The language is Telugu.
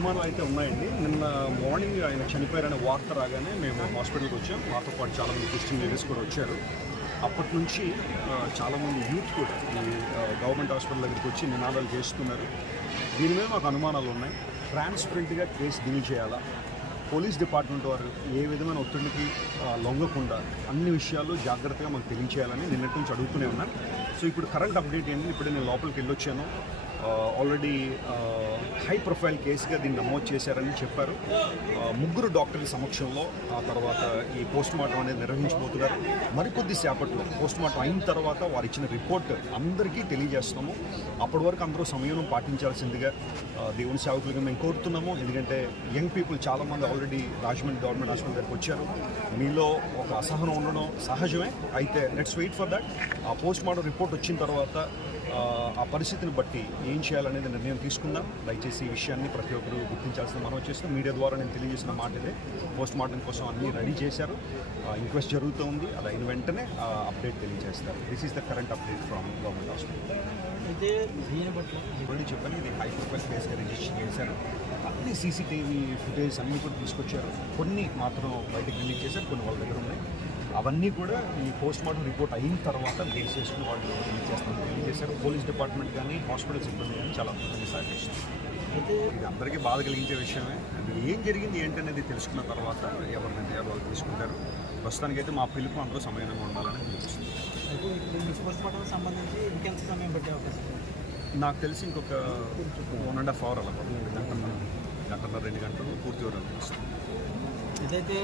అనుమానాలు అయితే ఉన్నాయండి. నిన్న మార్నింగ్ ఆయన చనిపోయారనే వార్త రాగానే మేము హాస్పిటల్కి వచ్చాం. మాతో పాటు చాలామంది క్రిస్టియన్ లేడీస్ కూడా వచ్చారు. అప్పటి నుంచి చాలామంది యూత్ కూడా ఈ గవర్నమెంట్ హాస్పిటల్ దగ్గరికి వచ్చి నినాదాలు చేస్తున్నారు. దీని మీద మాకు అనుమానాలు ఉన్నాయి. ట్రాన్స్పరెంట్గా కేసు డీల్ చేయాలా? పోలీస్ డిపార్ట్మెంట్ వారు ఏ విధమైన ఒత్తిడికి లొంగకుండా అన్ని విషయాలు జాగ్రత్తగా మాకు తెలియచేయాలని నిన్నటి నుంచి అడుగుతూనే ఉన్నాను సో ఇప్పుడు కరెంట్ అప్డేట్ ఏంటి? ఇప్పుడు నేను లోపలికి వెళ్ళొచ్చాను. ఆల్రెడీ హై ప్రొఫైల్ కేసుగా దీన్ని నమోదు చేశారని చెప్పారు. ముగ్గురు డాక్టర్ల సమక్షంలో ఆ తర్వాత ఈ పోస్ట్ మార్టం అనేది నిర్వహించబోతున్నారు. మరికొద్ది సేపట్లో పోస్ట్ మార్టం అయిన తర్వాత వారు ఇచ్చిన రిపోర్ట్ అందరికీ తెలియజేస్తున్నాము. అప్పటి వరకు అందరూ సంయమనం పాటించాల్సిందిగా దేవుని సేవకులుగా మేము కోరుతున్నాము. ఎందుకంటే యంగ్ పీపుల్ చాలామంది ఆల్రెడీ రాజమండ్రి గవర్నమెంట్ హాస్పిటల్ దగ్గరికి వచ్చారు. మీలో ఒక అసహనం ఉండడం సహజమే. అయితే లెట్స్ వెయిట్ ఫర్ దట్ ఆ పోస్ట్ మార్టం రిపోర్ట్ వచ్చిన తర్వాత ఆ, పరిస్థితిని బట్టి ఏం చేయాలనేది నిర్ణయం తీసుకుందాం దయచేసి ఈ విషయాన్ని ప్రతి ఒక్కరు గుర్తించాల్సిన మనం చేస్తాం మీడియా ద్వారా నేను తెలియజేసిన మాట ఇదే పోస్ట్ మార్టం కోసం అన్నీ రెడీ చేశారు. ఇంక్వెస్ట్ జరుగుతూ ఉంది. అది అయిన వెంటనే అప్డేట్ తెలియజేస్తారు. This is the current update from government hospital అయితే ఇప్పుడు చెప్పని ఇది హై ప్రొఫైల్ కేసుగా రిజిస్టర్ చేశారు. అన్ని సీసీటీవీ ఫుటేజ్ అన్నీ కూడా తీసుకొచ్చారు. కొన్ని మాత్రం బయటకు రిలీజ్ చేశారు కొన్ని వాళ్ళ దగ్గర ఉన్నాయి. అవన్నీ కూడా ఈ పోస్ట్ మార్టం రిపోర్ట్ అయిన తర్వాత బేస్ చేసుకుని వాళ్ళు రిలీజ్ చేస్తామని తెలియజేశారు పోలీస్ డిపార్ట్మెంట్ కానీ హాస్పిటల్ సిబ్బంది కానీ చాలా అద్భుతంగా సహకరిస్తారు అయితే ఇది అందరికీ బాధ కలిగించే విషయమే. అది ఏం జరిగింది ఏంటనేది తెలుసుకున్న తర్వాత ఎవరి నిర్ణయాలు వాళ్ళు తీసుకుంటారు. ప్రస్తుతానికైతే మా పిలుపు అందరూ సమయంగా ఉండాలని తెలుస్తుంది మార్టం సంబంధించి ఇంకెంత సమయం పట్టే అవకాశం ఉంది? నాకు తెలిసి ఇంకొక వన్ అండ్ హాఫ్ అవర్ అలా పడుతుంది. గంటన్నర గంటన్నర రెండు గంటలు పూర్తి వరకు వస్తుంది ఇదైతే